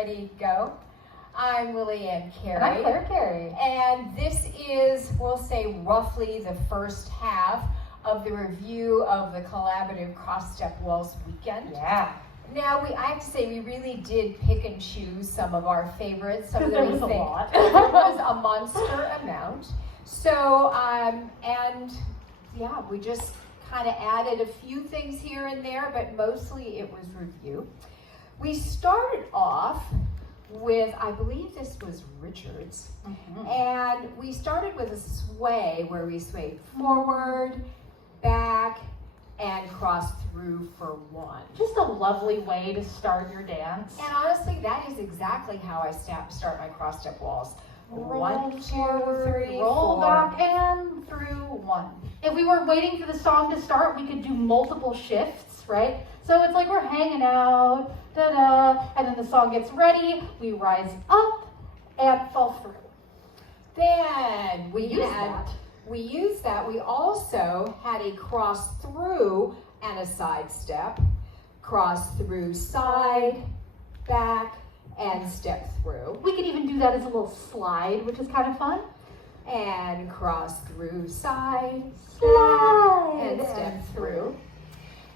ready, go. I'm Lilli and Carey. And I'm Carey. And this is, we'll say, roughly the first half of the review of the Collaborative Cross-step Waltz Weekend. Yeah. Now, I have to say, we really did pick and choose some of our favorites. Some of there them was we a think lot. there was a monster amount. So, and yeah, we just kind of added a few things here and there, but mostly it was review. We started off with, I believe this was Richard's, and we started with a sway where we swayed forward, back, and cross through for one. Just a lovely way to start your dance. And honestly, that is exactly how I start my cross-step waltz. Roll 1, 2, forward, 3, roll 4. back and through one. If we weren't waiting for the song to start, we could do multiple shifts, right? So it's like we're hanging out, da-da, and then the song gets ready, we rise up and fall through. Then we used that. We also had a cross through and a side step, cross through side, back, and step through. We could even do that as a little slide, which is kind of fun. And cross through side, Slide, and step through.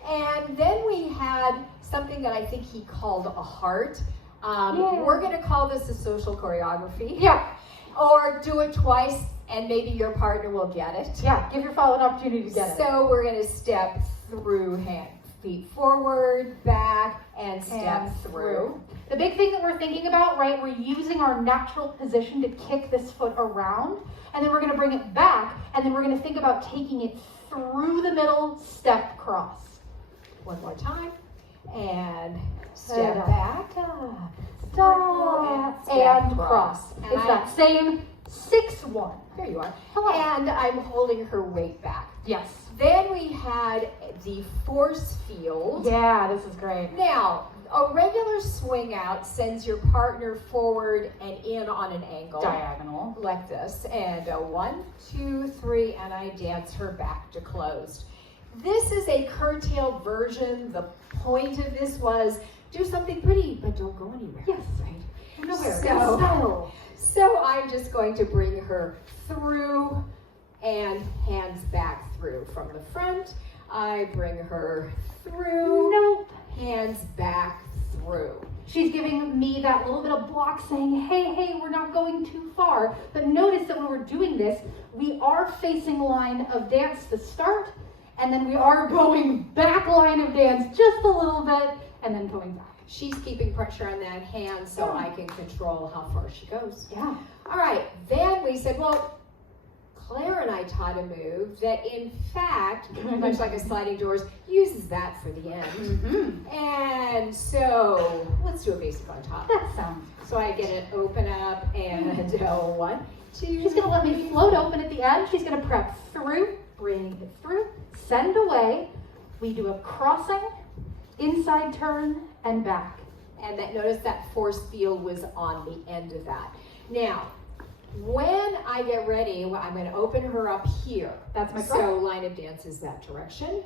And then we had something that I think he called a heart. We're going to call this a social choreography. Yeah. Or do it twice and maybe your partner will get it. Yeah, give your follow an opportunity to get it. So we're going to step through, feet forward, back, and step through. The big thing that we're thinking about, right, we're using our natural position to kick this foot around, and then we're going to bring it back, and then we're going to think about taking it through the middle, step, cross. One more time. And step back. Stop, and cross. It's that same 6-1. There you are. Hello. And I'm holding her weight back. Yes. Then we had the force field. Yeah, this is great. Now, a regular swing out sends your partner forward and in on an angle. Diagonal. Like this. And 1, 2, 3, and I dance her back to closed. This is a curtailed version. The point of this was do something pretty, but don't go anywhere. Yes. Right? Nowhere. So I'm just going to bring her through and hands back through. From the front, I bring her through. Nope. Hands back through. She's giving me that little bit of block saying, hey, we're not going too far. But notice that when we're doing this, we are facing line of dance to start, and then we are going back line of dance just a little bit, and then going back. She's keeping pressure on that hand so I can control how far she goes. Yeah. All right, then we said, well, Claire and I taught a move that, in fact, much like a sliding doors, uses that for the end. And so let's do a basic on top. That sounds. So I get it open up and 1, 2. She's going to let me float open at the end. She's going to prep through, bring it through, send away. We do a crossing, inside turn, and back. And notice that force field was on the end of that. Now, when I get ready, I'm going to open her up here. That's my So line of dance is that direction.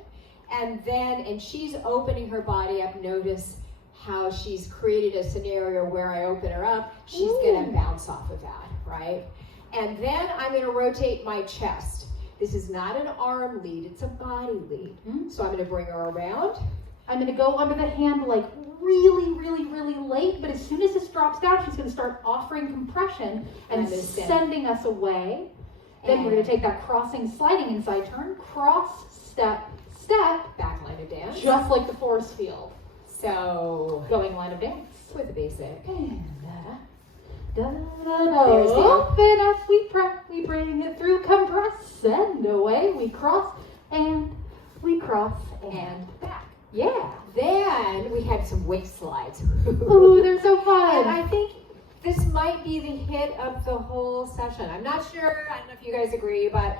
And she's opening her body up. Notice how she's created a scenario where I open her up. She's going to bounce off of that, right? And then I'm going to rotate my chest. This is not an arm lead, it's a body lead. So I'm going to bring her around. I'm going to go under the hand like really, really, really late, but as soon as this drops down, she's going to start offering compression and sending us away. Then we're going to take that crossing, sliding inside turn, cross, step, Back line of dance. just like the force field. So, Going line of dance. with the basic. And da-da-da-da. Open as we prep, we bring it through, compress, send away, we cross, and we cross, And back. yeah. Then we had some weight slides. Ooh, they're so fun. And I think this might be the hit of the whole session. I'm not sure, I don't know if you guys agree, but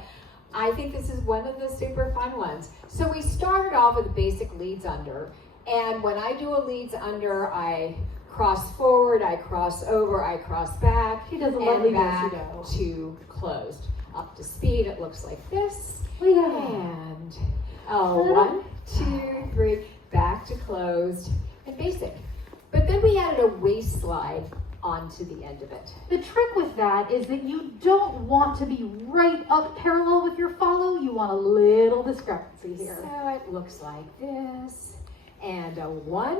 I think this is one of the super fun ones. So we started off with the basic leads under, and when I do a leads under, I cross forward, I cross over, I cross back, She does a and lovely back go. to closed. Up to speed, it looks like this. Yeah. And 1, 2, 3, back to closed, and basic. But then we added a waist slide onto the end of it. The trick with that is that you don't want to be right up parallel with your follow. You want a little discrepancy here. So it looks like this. And a 1,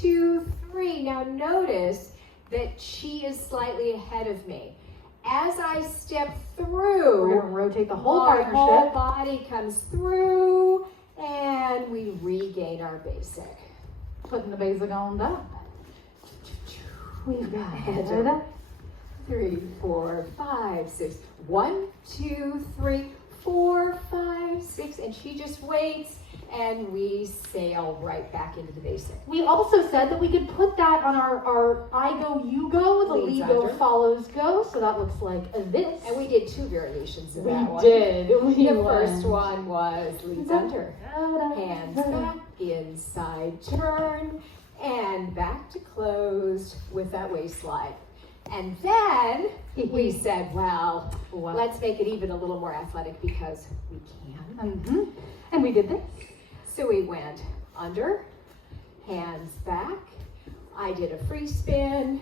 2, 3. Now notice that she is slightly ahead of me. As I step through, We're going to rotate the whole our whole partnership. body comes through, and we regain our basic. Putting the basic on top. We've got And 3, 4, 5, 6. 1, 2, 3, 4, 5, 6. And she just waits, and we sail right back into the basic. We also said that we could put that on our I go, you go, the Leads lead go, under. follows go. So that looks like this. And we did 2 variations of We that one. did. The first one was leads under. Hands back, inside turn, and back to closed with that waist slide. And then we said, well, let's make it even a little more athletic because we can. And we did this. So we went under, hands back. I did a free spin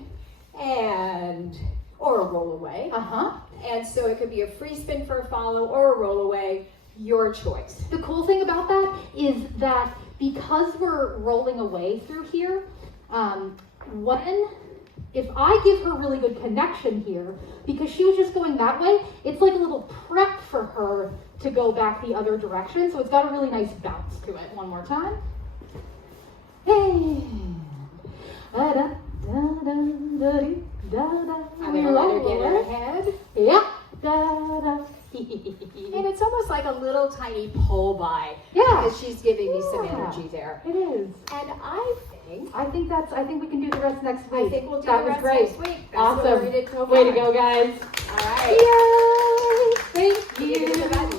or a roll away. And so it could be a free spin for a follow or a roll away, your choice. The cool thing about that is that because we're rolling away through here, if I give her really good connection here, because she was just going that way, it's like a little prep for her to go back the other direction. So it's got a really nice bounce to it. One more time. And I'm gonna let her get her head. Yeah. And it's almost like a little tiny pull by. Yeah. Because she's giving me some energy there. It is. And I think we can do the rest next week. think we'll do that the was rest great. next week. That's Awesome. what we did so Way to far. go, guys. All right. Yeah.